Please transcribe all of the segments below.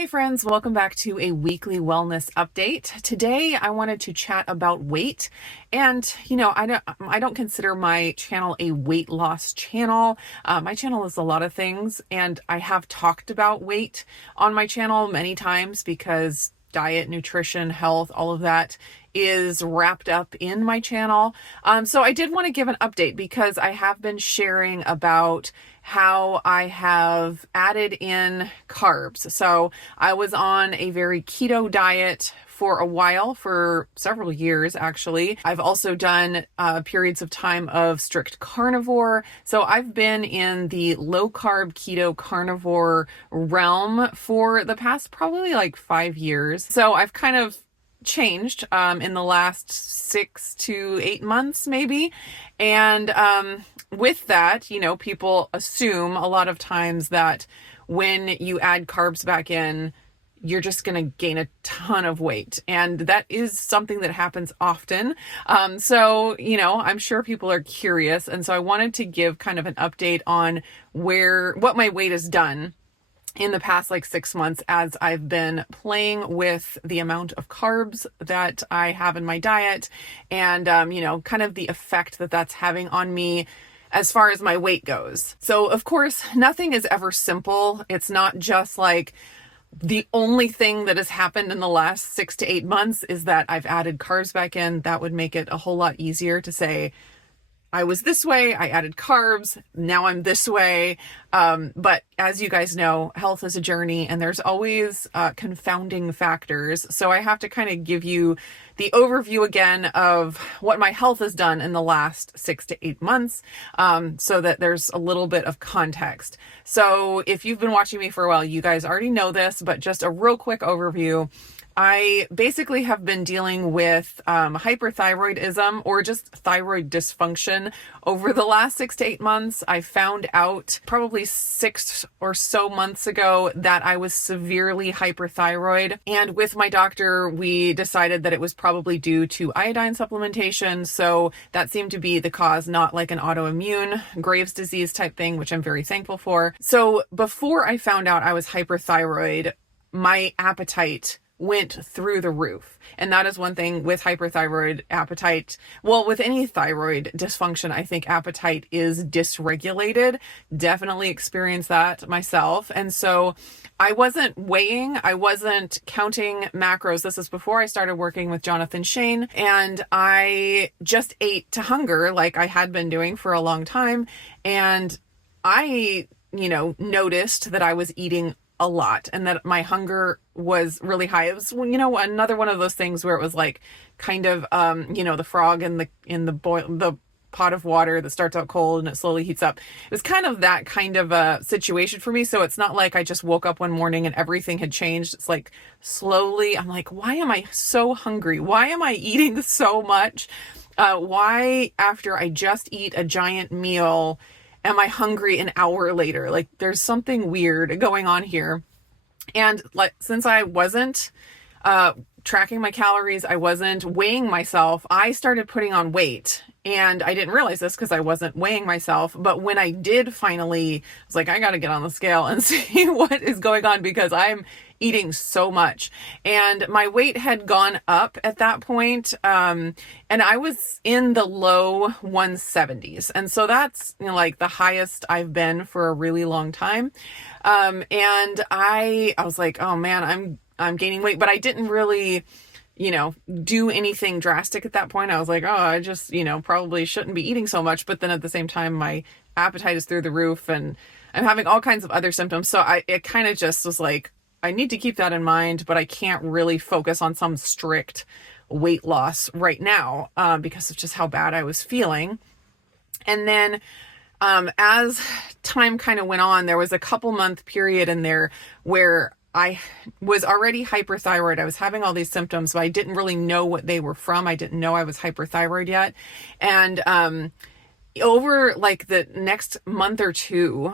Hey friends, welcome back to a weekly wellness update. Today I wanted to chat about weight. And I don't consider my channel a weight loss channel. My channel is a lot of things, and I have talked about weight on my channel many times because diet, nutrition, health, all of that is wrapped up in my channel. So I did want to give an update because I have been sharing about how I have added in carbs. So I was on a very keto diet for a while, for several years actually. I've also done periods of time of strict carnivore. So I've been in the low carb keto carnivore realm for the past probably like 5 years. So I've kind of changed in the last 6 to 8 months maybe. And with that, people assume a lot of times that when you add carbs back in, you're just going to gain a ton of weight. And that is something that happens often. So, I'm sure people are curious. And so I wanted to give kind of an update on what my weight has done in the past 6 months as I've been playing with the amount of carbs that I have in my diet and, kind of the effect that that's having on me as far as my weight goes. So of course, nothing is ever simple. It's not just like the only thing that has happened in the last 6 to 8 months is that I've added carbs back in. That would make it a whole lot easier to say, I was this way, I added carbs, now I'm this way. But as you guys know, health is a journey and there's always confounding factors. So I have to kind of give you the overview again of what my health has done in the last 6 to 8 months, so that there's a little bit of context. So if you've been watching me for a while, you guys already know this, but just a real quick overview. I basically have been dealing with hyperthyroidism or just thyroid dysfunction over the last 6 to 8 months. I found out probably 6 or so months ago that I was severely hyperthyroid. And with my doctor, we decided that it was probably due to iodine supplementation. So that seemed to be the cause, not like an autoimmune Graves' disease type thing, which I'm very thankful for. So before I found out I was hyperthyroid, my appetite went through the roof. And that is one thing with hyperthyroid appetite. Well, with any thyroid dysfunction, I think appetite is dysregulated. Definitely experienced that myself. And so I wasn't weighing, I wasn't counting macros. This is before I started working with Jonathan Shane. And I just ate to hunger like I had been doing for a long time. And I, noticed that I was eating a lot and that my hunger was really high. It was, another one of those things where it was like kind of, the frog in the pot of water that starts out cold and it slowly heats up. It was kind of that kind of a situation for me. So it's not like I just woke up one morning and everything had changed. It's like slowly I'm like, why am I so hungry? Why am I eating so much? Why after I just eat a giant meal am I hungry an hour later? Like there's something weird going on here. And since I wasn't tracking my calories, I wasn't weighing myself, I started putting on weight. And I didn't realize this because I wasn't weighing myself. But when I did finally, I was like, I got to get on the scale and see what is going on because I'm eating so much. And my weight had gone up at that point. And I was in the low 170s. And so that's like the highest I've been for a really long time. And I was like, oh man, I'm gaining weight, but I didn't really do anything drastic at that point. I was like, oh, I just, probably shouldn't be eating so much. But then at the same time, my appetite is through the roof and I'm having all kinds of other symptoms. So it kind of just was like, I need to keep that in mind, but I can't really focus on some strict weight loss right now, because of just how bad I was feeling. And then, as time kind of went on, there was a couple month period in there where I was already hyperthyroid. I was having all these symptoms, but I didn't really know what they were from. I didn't know I was hyperthyroid yet. And over the next month or two,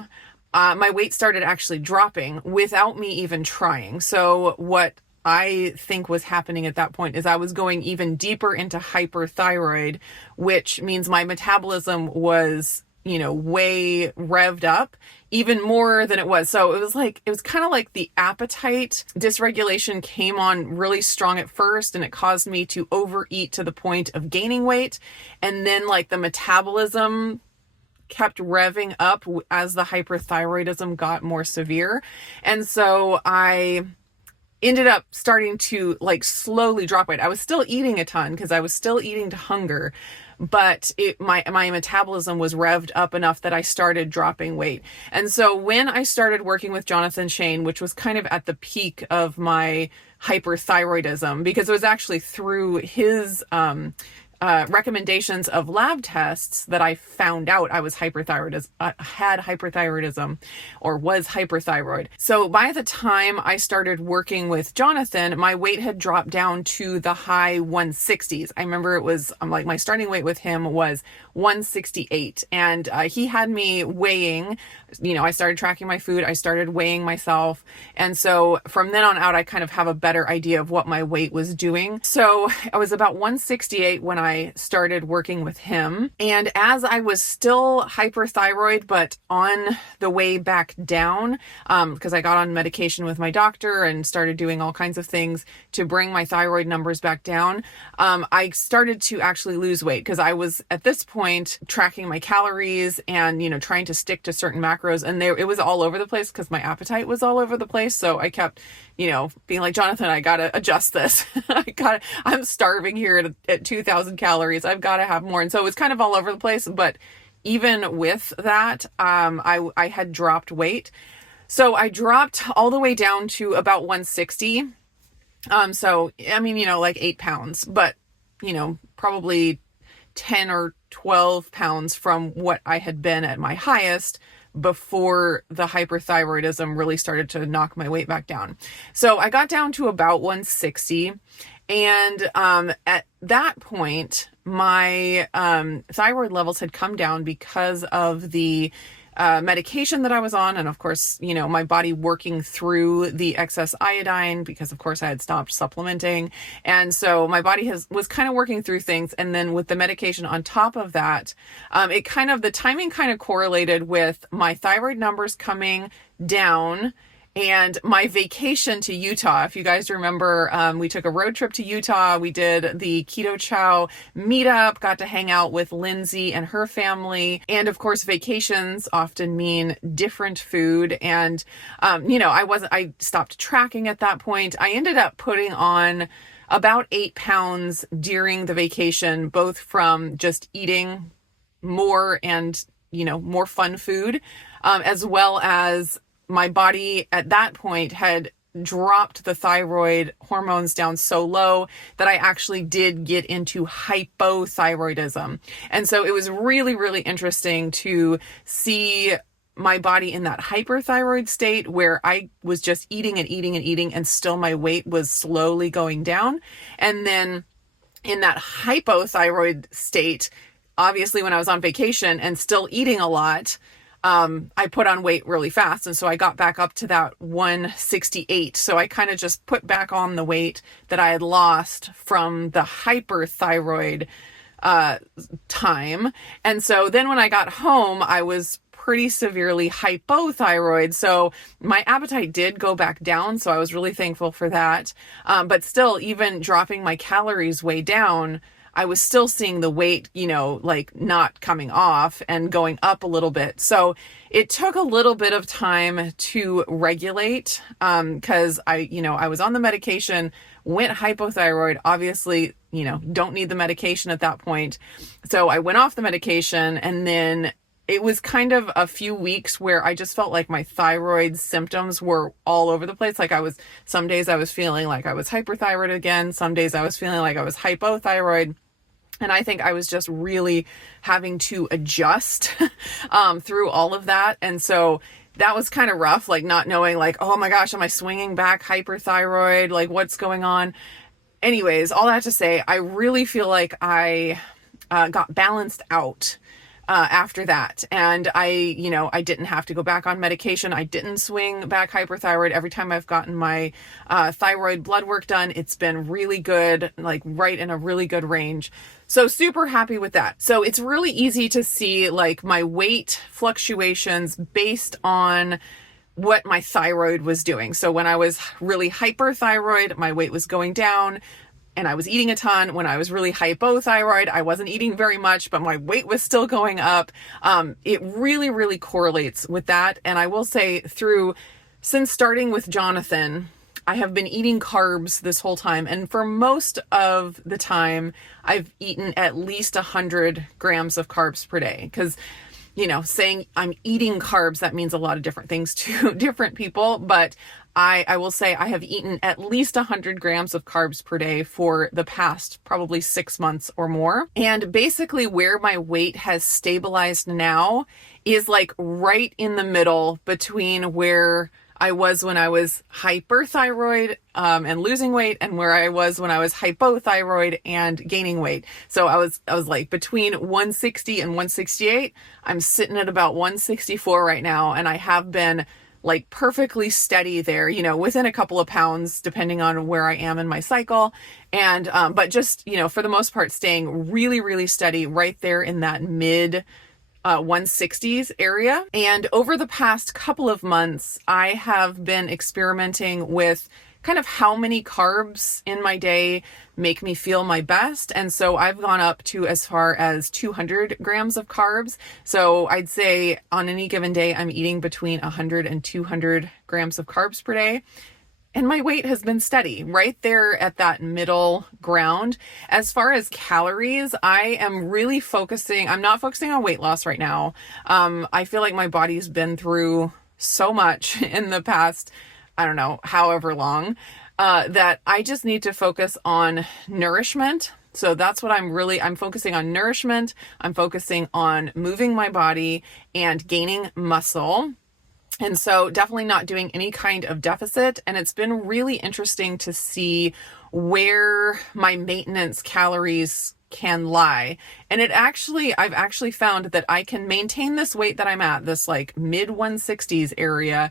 my weight started actually dropping without me even trying. So what I think was happening at that point is I was going even deeper into hyperthyroid, which means my metabolism was way revved up even more than it was. So it was kind of like the appetite dysregulation came on really strong at first, and it caused me to overeat to the point of gaining weight. And then like the metabolism kept revving up as the hyperthyroidism got more severe. And so I ended up starting to like slowly drop weight. I was still eating a ton because I was still eating to hunger, but my metabolism was revved up enough that I started dropping weight. And so when I started working with Jonathan Shane, which was kind of at the peak of my hyperthyroidism, because it was actually through his recommendations of lab tests that I found out I was had hyperthyroidism or was hyperthyroid. So by the time I started working with Jonathan, my weight had dropped down to the high 160s. I remember my starting weight with him was 168, and he had me weighing, I started tracking my food. I started weighing myself. And so from then on out, I kind of have a better idea of what my weight was doing. So I was about 168 when I started working with him. And as I was still hyperthyroid, but on the way back down, because I got on medication with my doctor and started doing all kinds of things to bring my thyroid numbers back down, I started to actually lose weight because I was at this point tracking my calories and, trying to stick to certain macros. And it was all over the place because my appetite was all over the place. So I kept, being like, Jonathan, I got to adjust this. I'm starving here at 2,000 calories. I've got to have more. And so it was kind of all over the place. But even with that, I had dropped weight. So I dropped all the way down to about 160. Like 8 pounds, but, probably 10 or 12 pounds from what I had been at my highest before the hyperthyroidism really started to knock my weight back down. So I got down to about 160. And at that point, my thyroid levels had come down because of the medication that I was on. And of course, my body working through the excess iodine because of course I had stopped supplementing. And so my body was kind of working through things. And then with the medication on top of that, the timing kind of correlated with my thyroid numbers coming down and my vacation to Utah. If you guys remember, we took a road trip to Utah. We did the Keto Chow meetup, got to hang out with Lindsay and her family. And of course, vacations often mean different food. And, I stopped tracking at that point. I ended up putting on about 8 pounds during the vacation, both from just eating more and, more fun food, as well as my body at that point had dropped the thyroid hormones down so low that I actually did get into hypothyroidism. And so it was really, really interesting to see my body in that hyperthyroid state where I was just eating and eating and eating, and still my weight was slowly going down. And then in that hypothyroid state, obviously when I was on vacation and still eating a lot, I put on weight really fast. And so I got back up to that 168. So I kind of just put back on the weight that I had lost from the hyperthyroid time. And so then when I got home, I was pretty severely hypothyroid. So my appetite did go back down. So I was really thankful for that. But still, even dropping my calories way down, I was still seeing the weight, not coming off and going up a little bit. So it took a little bit of time to regulate, because I was on the medication, went hypothyroid, obviously, don't need the medication at that point. So I went off the medication, and then it was kind of a few weeks where I just felt like my thyroid symptoms were all over the place. Like some days I was feeling like I was hyperthyroid again. Some days I was feeling like I was hypothyroid. And I think I was just really having to adjust through all of that. And so that was kind of rough, like not knowing like, oh my gosh, am I swinging back hyperthyroid? Like what's going on? Anyways, all that to say, I really feel like I got balanced out after that. And I didn't have to go back on medication. I didn't swing back hyperthyroid. Every time I've gotten my thyroid blood work done, it's been really good, like right in a really good range. So super happy with that. So it's really easy to see like my weight fluctuations based on what my thyroid was doing. So when I was really hyperthyroid, my weight was going down and I was eating a ton. When I was really hypothyroid, I wasn't eating very much, but my weight was still going up. It really, really correlates with that. And I will say since starting with Jonathan, I have been eating carbs this whole time. And for most of the time, I've eaten at least 100 grams of carbs per day. Because saying I'm eating carbs, that means a lot of different things to different people. But I will say I have eaten at least 100 grams of carbs per day for the past probably 6 months or more. And basically where my weight has stabilized now is like right in the middle between where I was when I was hyperthyroid and losing weight, and where I was when I was hypothyroid and gaining weight. So I was like between 160 and 168. I'm sitting at about 164 right now, and I have been like perfectly steady there, within a couple of pounds depending on where I am in my cycle. And but just, for the most part, staying really, really steady right there in that mid 160s area. And over the past couple of months, I have been experimenting with kind of how many carbs in my day make me feel my best. And so I've gone up to as far as 200 grams of carbs. So I'd say on any given day, I'm eating between 100 and 200 grams of carbs per day. And my weight has been steady right there at that middle ground. As far as calories, I am really I'm not focusing on weight loss right now. I feel like my body's been through so much in the past, I don't know, however long, that I just need to focus on nourishment. So that's what I'm focusing on nourishment. I'm focusing on moving my body and gaining muscle. And so definitely not doing any kind of deficit. And it's been really interesting to see where my maintenance calories can lie. And I've actually found that I can maintain this weight that I'm at, this like mid 160s area,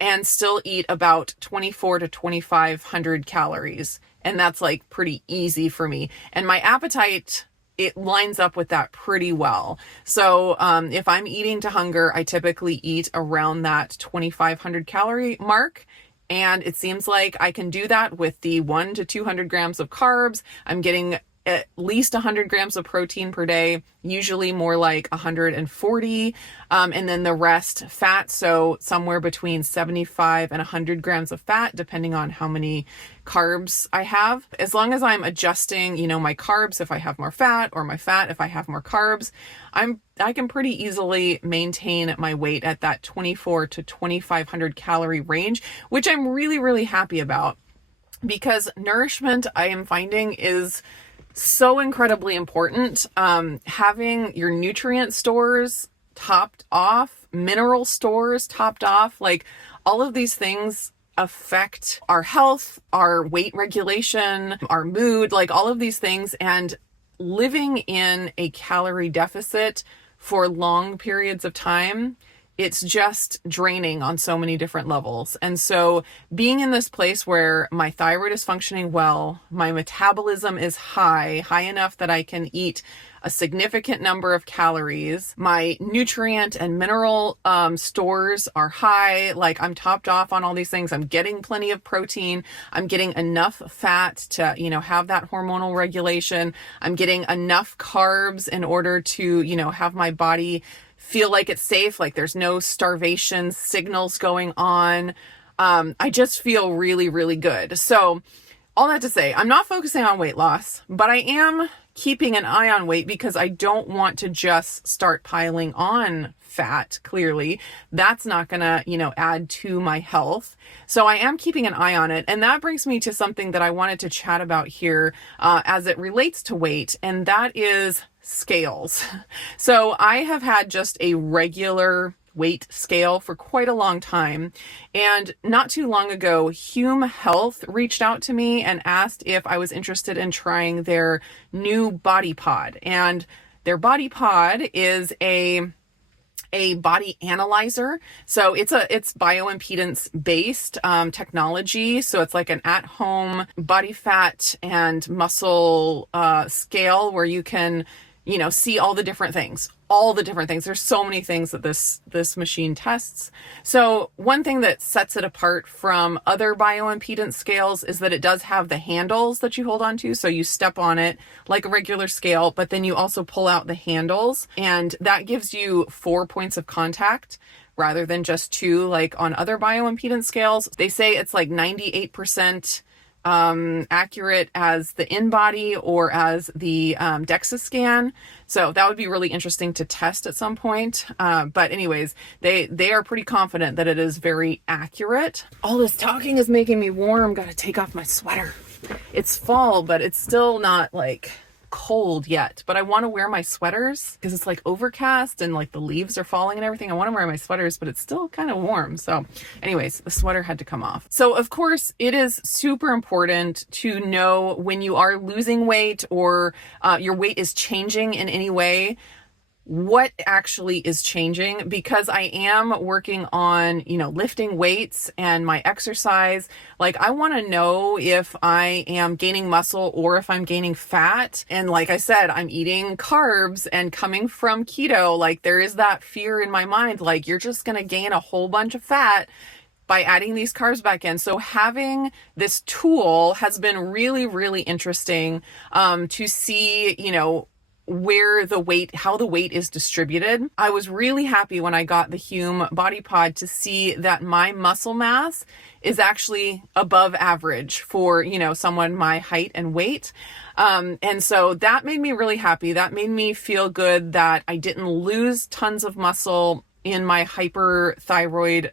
and still eat about 24 to 2,500 calories. And that's like pretty easy for me. And my appetite, it lines up with that pretty well. So if I'm eating to hunger, I typically eat around that 2,500 calorie mark. And it seems like I can do that with the 1 to 200 grams of carbs. I'm getting at least 100 grams of protein per day, usually more like 140, and then the rest fat. So somewhere between 75 and 100 grams of fat, depending on how many carbs I have. As long as I'm adjusting, my carbs if I have more fat, or my fat if I have more carbs, I can pretty easily maintain my weight at that 24 to 2,500 calorie range, which I'm really, really happy about, because nourishment, I am finding, is so incredibly important. Having your nutrient stores topped off, mineral stores topped off, like all of these things affect our health, our weight regulation, our mood, like all of these things. And living in a calorie deficit for long periods of time, it's just draining on so many different levels. And so being in this place where my thyroid is functioning well, my metabolism is high enough that I can eat a significant number of calories, my nutrient and mineral stores are high, like I'm topped off on all these things. I'm getting plenty of protein. I'm getting enough fat to, have that hormonal regulation. I'm getting enough carbs in order to, have my body feel like it's safe, like there's no starvation signals going on. I just feel really, really good. So all that to say, I'm not focusing on weight loss, but I am keeping an eye on weight because I don't want to just start piling on fat. Clearly, that's not gonna, add to my health. So I am keeping an eye on it. And that brings me to something that I wanted to chat about here as it relates to weight, and that is scales. So I have had just a regular weight scale for quite a long time. And not too long ago, Hume Health reached out to me and asked if I was interested in trying their new body pod. And Their body pod is a body analyzer. So it's bioimpedance based technology. So it's like an at-home body fat and muscle scale where you can, see all the different things. There's so many things that this machine tests. So one thing that sets it apart from other bioimpedance scales is that it does have the handles that you hold on to. So you step on it like a regular scale, but then you also pull out the handles, and that gives you 4 points of contact rather than just 2 like on other bioimpedance scales. They say it's like 98% accurate as the in-body or as the DEXA scan. So that would be really interesting to test at some point. But anyways, they are pretty confident that it is very accurate. All this talking is making me warm. Gotta take off my sweater. It's fall, but it's still not like cold yet, but I want to wear my sweaters because it's like overcast and like the leaves are falling and everything. I want to wear my sweaters, but it's still kind of warm. So anyways, the sweater had to come off. So of course it is super important to know when you are losing weight or your weight is changing in any way, what actually is changing, because I am working on, lifting weights and my exercise. Like I want to know if I am gaining muscle or if I'm gaining fat. And like I said, I'm eating carbs and coming from keto. Like there is that fear in my mind, like you're just going to gain a whole bunch of fat by adding these carbs back in. So having this tool has been really, really interesting to see, how the weight is distributed. I was really happy when I got the Hume body pod to see that my muscle mass is actually above average for, someone my height and weight. And so that made me really happy. That made me feel good that I didn't lose tons of muscle in my hyperthyroid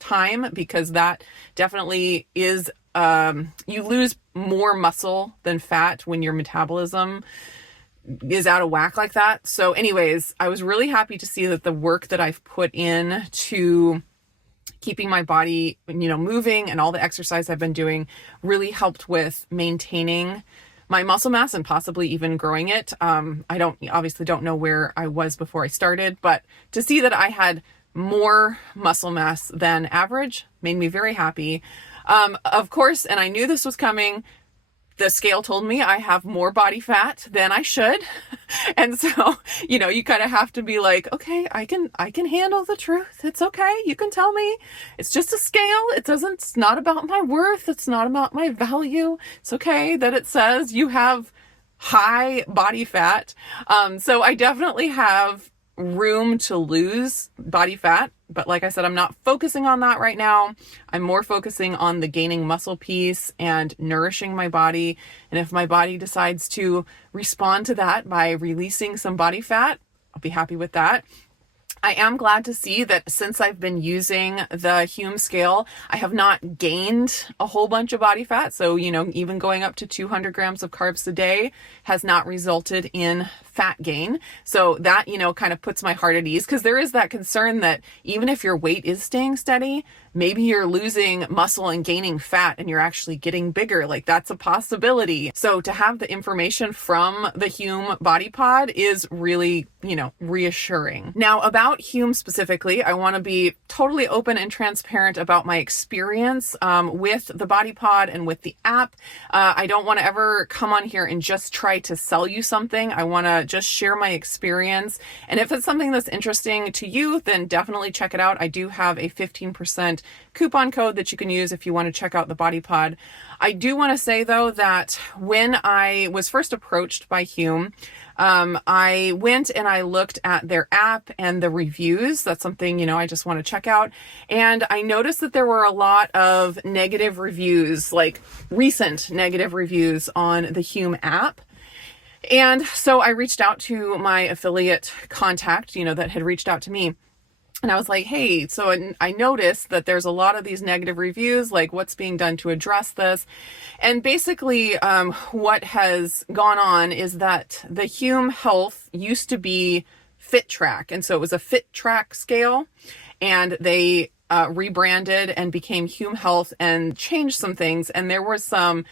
time, because that definitely is, you lose more muscle than fat when your metabolism is out of whack like that. So anyways, I was really happy to see that the work that I've put in to keeping my body, moving, and all the exercise I've been doing really helped with maintaining my muscle mass and possibly even growing it. I obviously don't know where I was before I started, but to see that I had more muscle mass than average made me very happy. Of course, and I knew this was coming, the scale told me I have more body fat than I should. And so, you kind of have to be like, okay, I can handle the truth. It's okay. You can tell me. It's just a scale. It's not about my worth. It's not about my value. It's okay that it says you have high body fat. So I definitely have room to lose body fat, but like I said, I'm not focusing on that right now. I'm more focusing on the gaining muscle piece and nourishing my body. And if my body decides to respond to that by releasing some body fat, I'll be happy with that. I am glad to see that since I've been using the Hume scale, I have not gained a whole bunch of body fat. So, even going up to 200 grams of carbs a day has not resulted in fat gain. So that, kind of puts my heart at ease, because there is that concern that even if your weight is staying steady, maybe you're losing muscle and gaining fat and you're actually getting bigger. Like that's a possibility. So to have the information from the Hume body pod is really, reassuring. Now about Hume specifically, I want to be totally open and transparent about my experience with the body pod and with the app. I don't want to ever come on here and just try to sell you something. I want to just share my experience. And if it's something that's interesting to you, then definitely check it out. I do have a 15% coupon code that you can use if you want to check out the body pod. I do want to say though that when I was first approached by Hume, I went and I looked at their app and the reviews. That's something, I just want to check out. And I noticed that there were a lot of negative reviews, like recent negative reviews on the Hume app. And so I reached out to my affiliate contact, that had reached out to me. And I was like, hey, so I noticed that there's a lot of these negative reviews, like what's being done to address this? And basically what has gone on is that the Hume Health used to be Fit Track. And so it was a Fit Track scale, and they rebranded and became Hume Health and changed some things. And there were some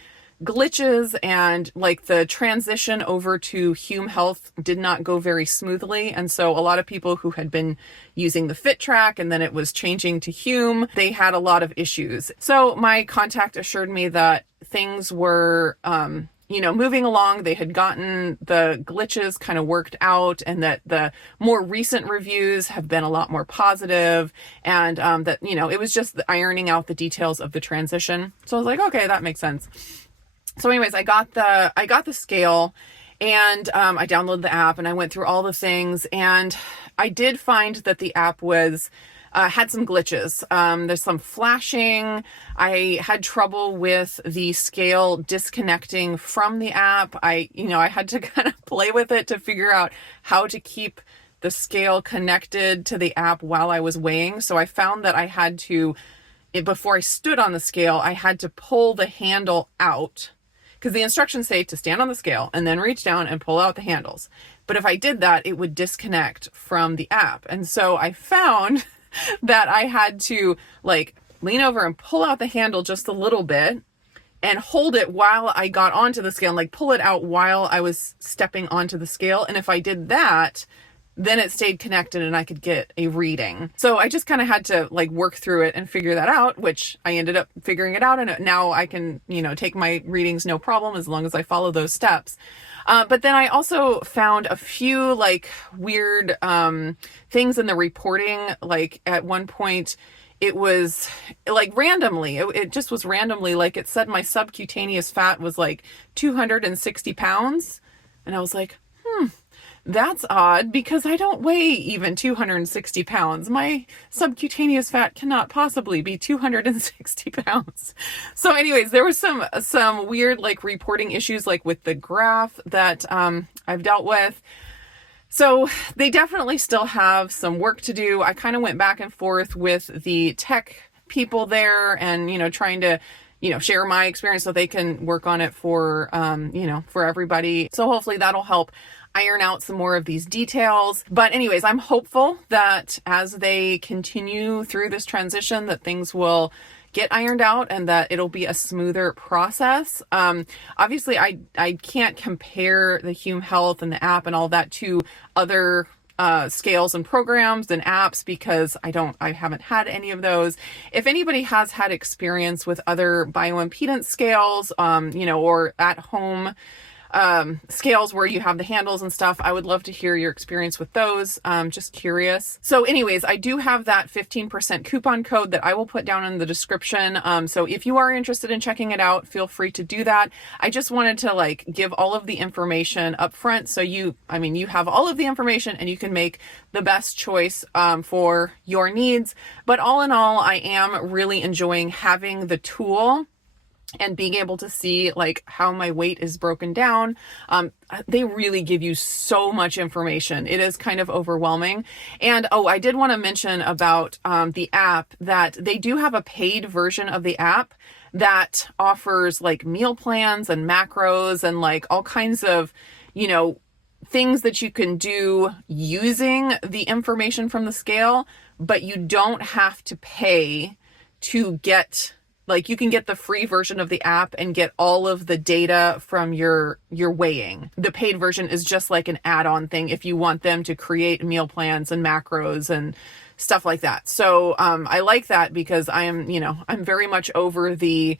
glitches, and like the transition over to Hume Health did not go very smoothly. And so a lot of people who had been using the Fit Track and then it was changing to Hume, they had a lot of issues. So my contact assured me that things were, moving along. They had gotten the glitches kind of worked out, and that the more recent reviews have been a lot more positive, and that, it was just ironing out the details of the transition. So I was like, okay, that makes sense. So anyways, I got the scale, and I downloaded the app, and I went through all the things, and I did find that the app was had some glitches. There's some flashing. I had trouble with the scale disconnecting from the app. I had to kind of play with it to figure out how to keep the scale connected to the app while I was weighing. So I found that I had to, before I stood on the scale, I had to pull the handle out, because the instructions say to stand on the scale and then reach down and pull out the handles. But if I did that, it would disconnect from the app. And so I found that I had to lean over and pull out the handle just a little bit and hold it while I got onto the scale, and pull it out while I was stepping onto the scale. And if I did that, then it stayed connected and I could get a reading. So I just kind of had to work through it and figure that out, which I ended up figuring it out. And now I can, take my readings no problem as long as I follow those steps. But then I also found a few weird things in the reporting. At one point it was randomly, it just was randomly, it said my subcutaneous fat was 260 pounds. And I was like, that's odd, because I don't weigh even 260 pounds. My subcutaneous fat cannot possibly be 260 pounds. So anyways, there was some weird reporting issues with the graph that I've dealt with. So they definitely still have some work to do. I kind of went back and forth with the tech people there, and trying to share my experience so they can work on it for for everybody. So hopefully that'll help iron out some more of these details. But anyways, I'm hopeful that as they continue through this transition, that things will get ironed out and that it'll be a smoother process. Obviously I can't compare the Hume Health and the app and all that to other scales and programs and apps, because I haven't had any of those. If anybody has had experience with other bioimpedance scales, or at home scales where you have the handles and stuff, I would love to hear your experience with those. Just curious. So anyways, I do have that 15% coupon code that I will put down in the description. So if you are interested in checking it out, feel free to do that. I just wanted to give all of the information up front, so you have all of the information and you can make the best choice for your needs. But all in all, I am really enjoying having the tool and being able to see how my weight is broken down. They really give you so much information. It is kind of overwhelming. And I did want to mention about the app, that they do have a paid version of the app that offers meal plans and macros and all kinds of, things that you can do using the information from the scale, but you don't have to pay to get, you can get the free version of the app and get all of the data from your weighing. The paid version is just an add-on thing if you want them to create meal plans and macros and stuff like that. So I like that, because I'm very much over the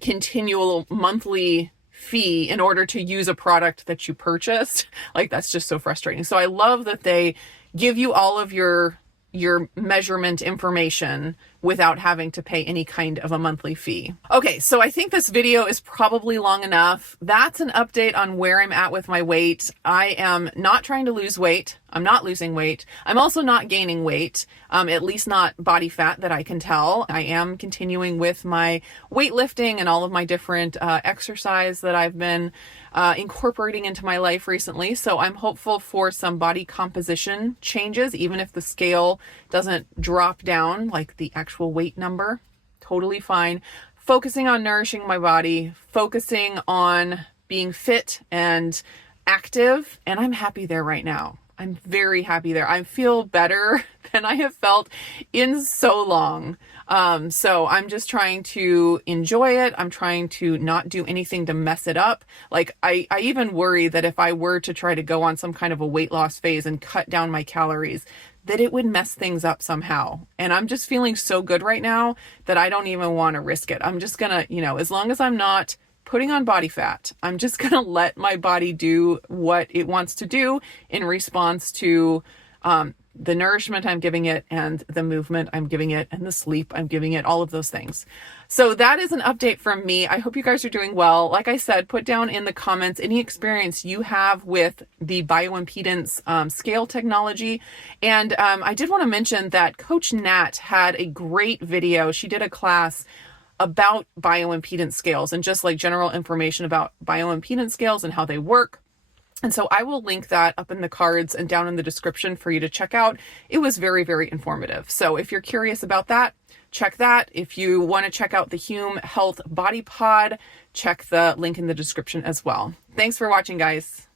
continual monthly fee in order to use a product that you purchased. That's just so frustrating. So I love that they give you all of your measurement information without having to pay any kind of a monthly fee. Okay, so I think this video is probably long enough. That's an update on where I'm at with my weight. I am not trying to lose weight. I'm not losing weight. I'm also not gaining weight, at least not body fat that I can tell. I am continuing with my weightlifting and all of my different exercise that I've been incorporating into my life recently. So I'm hopeful for some body composition changes, even if the scale doesn't drop down the actual weight number. Totally fine. Focusing on nourishing my body, focusing on being fit and active, and I'm happy there right now. I'm very happy there. I feel better than I have felt in so long. So I'm just trying to enjoy it. I'm trying to not do anything to mess it up. Like I even worry that if I were to try to go on some kind of a weight loss phase and cut down my calories, that it would mess things up somehow. And I'm just feeling so good right now that I don't even want to risk it. I'm just gonna, as long as I'm not putting on body fat, I'm just going to let my body do what it wants to do in response to the nourishment I'm giving it and the movement I'm giving it and the sleep I'm giving it, all of those things. So that is an update from me. I hope you guys are doing well. Like I said, put down in the comments any experience you have with the bioimpedance scale technology. And I did want to mention that Coach Nat had a great video. She did a class about bioimpedance scales and just like general information about bioimpedance scales and how they work. And so I will link that up in the cards and down in the description for you to check out. It was very, very informative. So if you're curious about that, check that. If you want to check out the Hume Health Body Pod, check the link in the description as well. Thanks for watching, guys.